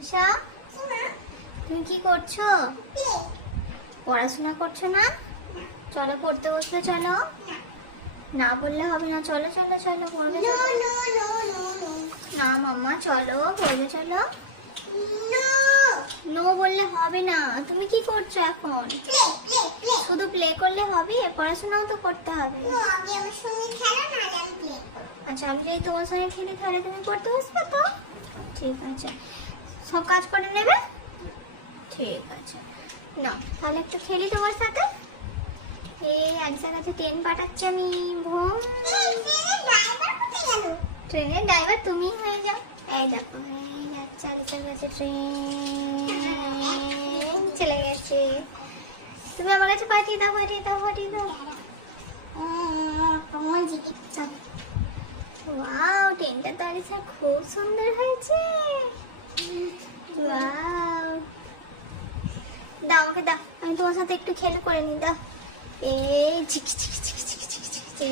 আলিশা তুমি কি করছ? পড়াশোনা করছ না? চলো পড়তে বসবে চলো। না বললে হবে না। চলো চলো চলো পড়বে না মাম্মা চলো পড়বে চলো। নো বললে হবে না। তুমি কি করছ এখন? শুধু প্লে করলে হবে? পড়াশোনাও তো করতে হবে। আচ্ছা আমি যদি তোমার সঙ্গে খেলি তাহলে তুমি পড়তে বসবে তো? ঠিক আছে। সব কাজ করে নেবে? ঠিক আছে। না তাহলে একটু খেলি তোমার সাথে। এই আলিসার কাছে ট্রেন পাঠাচ্ছি আমি ভোম ট্রেনের ড্রাইভার তুমি হয়ে যাও। এই দেখো, এই যাচ্ছে কাছে ট্রেন। চলে গেছে। তুমি আমার কাছে পাঠিয়ে দাও পাঠিয়ে দাও পাঠিয়ে দাও। ওয়াও, ট্রেনটা তো আলিসা খুব সুন্দর হয়েছে। দাও আমাকে দাও। আমি তোমার সাথে একটু খেল করে নি দাও। এই ঝিকি ঝিকি ঝিকি ঝিকি ঝিকি ঝিকি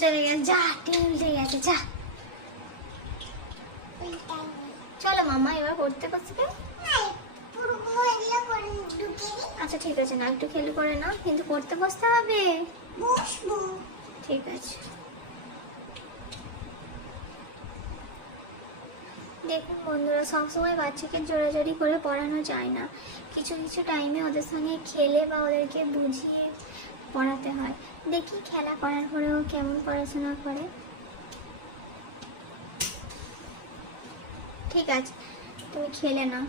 চলে গেছে। যা ট্রেন উল্টে গেছে যা। চলো মামা এবার পড়তে বসবে আচ্ছা ঠিক আছে না একটু খেল করে না কিন্তু করতে বসতে হবে। ঠিক আছে। দেখুন বন্ধুরা, সবসময় বাচ্চাকে জোরাজোরি করে পড়ানো যায় না। কিছু কিছু টাইমে ওদের সঙ্গে খেলে বা ওদেরকে বুঝিয়ে পড়াতে হয়। দেখি খেলা করার পরেও কেমন পড়াশোনা করে। ঠিক আছে, তুমি খেলে না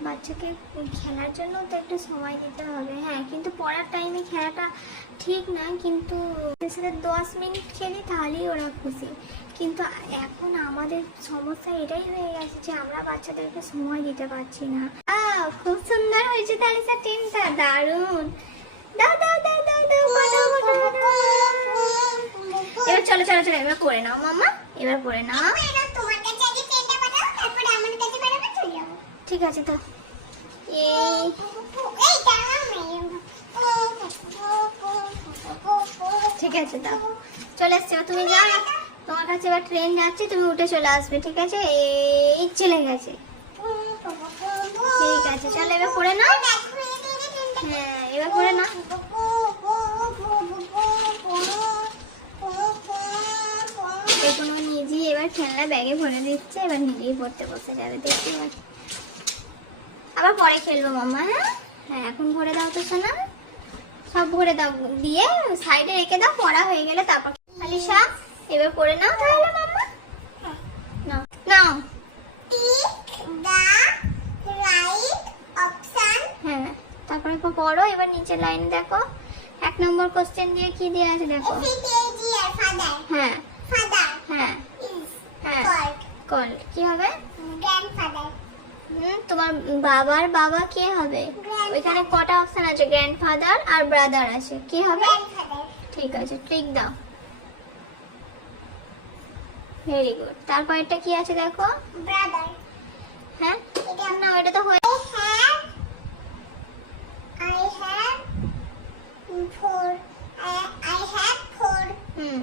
বাচ্চাকে খেলার জন্য তো একটু সময় দিতে হবে হ্যাঁ কিন্তু পড়ার টাইমে খেলাটা ঠিক না কিন্তু দশ মিনিট খেলি তাহলেই ওরা খুশি কিন্তু এখন আমাদের সমস্যা এটাই হয়ে গেছে যে আমরা বাচ্চাদেরকে সময় দিতে পারছি না খুব সুন্দর হয়েছে তাহলে স্যার টিমটা দারুণ। এবার চলো চলো চলো এবার পড়ে নাও মামা এবার পড়ে নাও ঠিক আছে তো ঠিক আছে, দাও। চলে এসছে তুমি যাও। না। তোমার কাছে এবার ট্রেন যাচ্ছে, তুমি উঠে চলে আসবে, ঠিক আছে? এই চলে গেছে। ঠিক আছে, চলো এবার পড়ে নাও। হ্যাঁ এবার পড়ে দেখুন ও নিজেই এবার খেলনা ব্যাগে ভরে দিচ্ছে, এবার নিজেই পড়তে বসে যাবে, দেখতে পাচ্ছি? আবার পরে খেলব মাম্মা হ্যাঁ? হ্যাঁ এখন ভরে দাও তো সোনা। সব ভরে দাও দিয়ে সাইডে রেখে দাও পড়া হয়ে গেলে তারপর আলিশা এবার পড়ে নাও তাহলে মাম্মা। নাও। নাও। হ্যাঁ তারপরে পড়ো এবার নিচে লাইন দেখো। এক নম্বর কোশ্চেন দিয়ে কি দেওয়া আছে দেখো। হ্যাঁ। হ্যাঁ। হ্যাঁ। কল কি হবে? হুম, তোমার বাবার বাবা কে হবে? ওইখানে কটা অপশন আছে? গ্র্যান্ডফাদার আর ব্রাদার আছে। কি হবে? ঠিক আছে ঠিক দাও। ভেরি গুড তারপরেরটা কি আছে দেখো? Brother, হ্যাঁ? না ওইটা তো হয়ে I, I have four, হুম।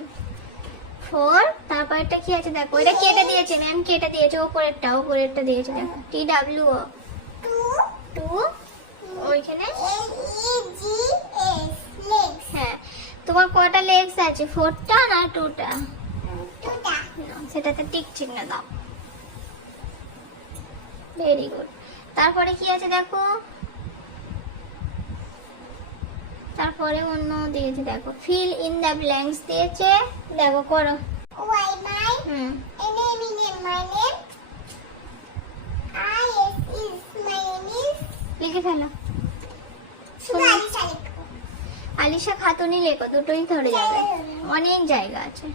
ফোর তারপরেরটা কি আছে দেখো? এটা কেটে দিয়েছে ম্যাম কেটে দিয়েছে ওপরেরটা ওপরেরটা দিয়েছে দেখো। T W O two, two ওইখানে? E, হ্যাঁ। তোমার কটা লেগস আছে? ফোরটা না টুটা সেটাতে টিক চিহ্ন দাও। ভেরি গুড তারপরে কি আছে দেখো? তারপরে অন্য দিয়েছে দেখো। ফিল ইন দ্য ব্ল্যাঙ্কস দিয়েছে দেখো করো। Why my হুম। লিখে ফেলো। আলিশা খাতুনি লেখো দুটোই ধরে যাবে। অনেক জায়গা আছে।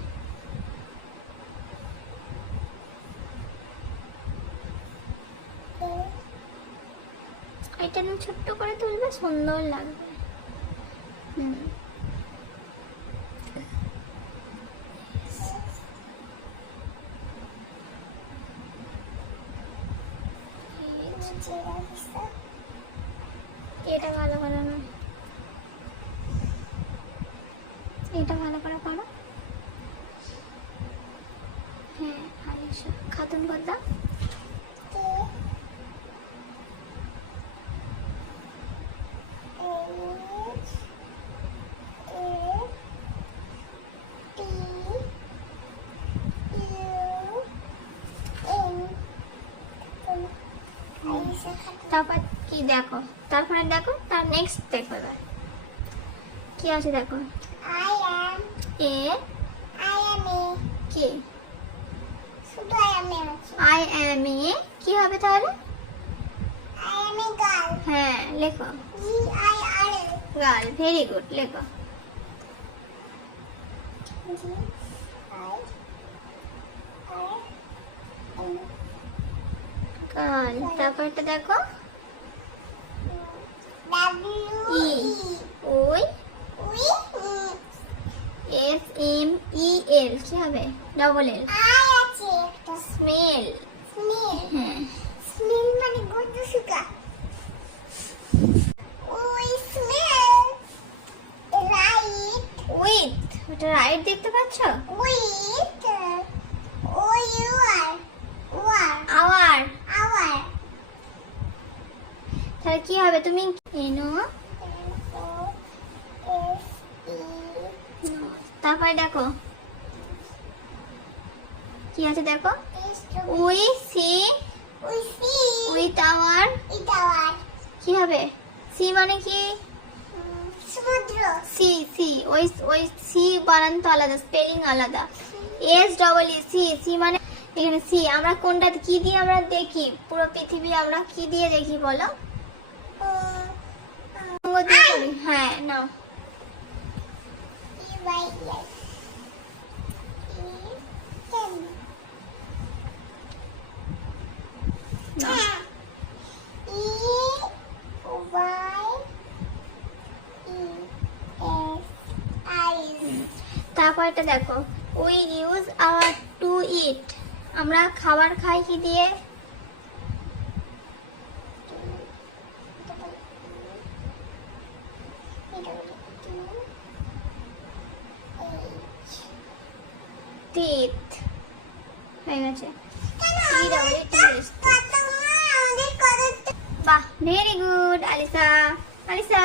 এটা ছোট্ট করে তুলবে সুন্দর লাগবে। এটা ভালো করে এটা ভালো হ্যাঁ খাতুন করতাম খাতা তারপর কি দেখো? তারপরে দেখো তার নেক্সট দেখো এবার কি আছে দেখো? I am A I am a কি শুধু I am a আছে। আই এম এ কি হবে তাহলে? I am a girl হ্যাঁ লেখো। G I R L girl very good লেখো। G I তারপরটা দেখো। E. ওই এস এম ই এল কি হবে? ডবল এল স্মেল হ্যাঁ। স্মেল মানে গন্ধ শুকা। ওই স্মেল রাইট উইথ ওটা রাইট দেখতে পাচ্ছ? With O U R our our our তাহলে কি হবে তুমি এনো? তারপরে দেখো। কি আছে দেখো? We see we see with our এটা ওয়ার কি হবে? সি মানে কি? সমুদ্র। সি সি ওই ওই সি বানান তো আলাদা স্পেলিং আলাদা। S double E C C মানে এখানে সি। আমরা কোনটা কি দিয়ে আমরা দেখি? পুরো পৃথিবী আমরা কি দিয়ে দেখি বলো। হ্যাঁ নাও তারপরটা দেখো we use our to eat আমরা খাবার খাই কি দিয়ে? টিথ হয়ে গেছে. বাহ ভেরি গুড আলিসা আলিসা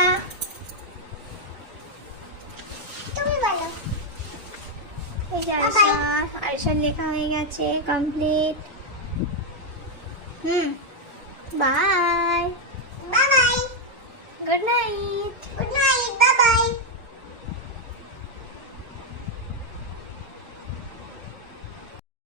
তুমি বলো এই যে আলিসা আলিসার লেখা হয়ে গেছে complete hmm bye bye bye good night good night bye bye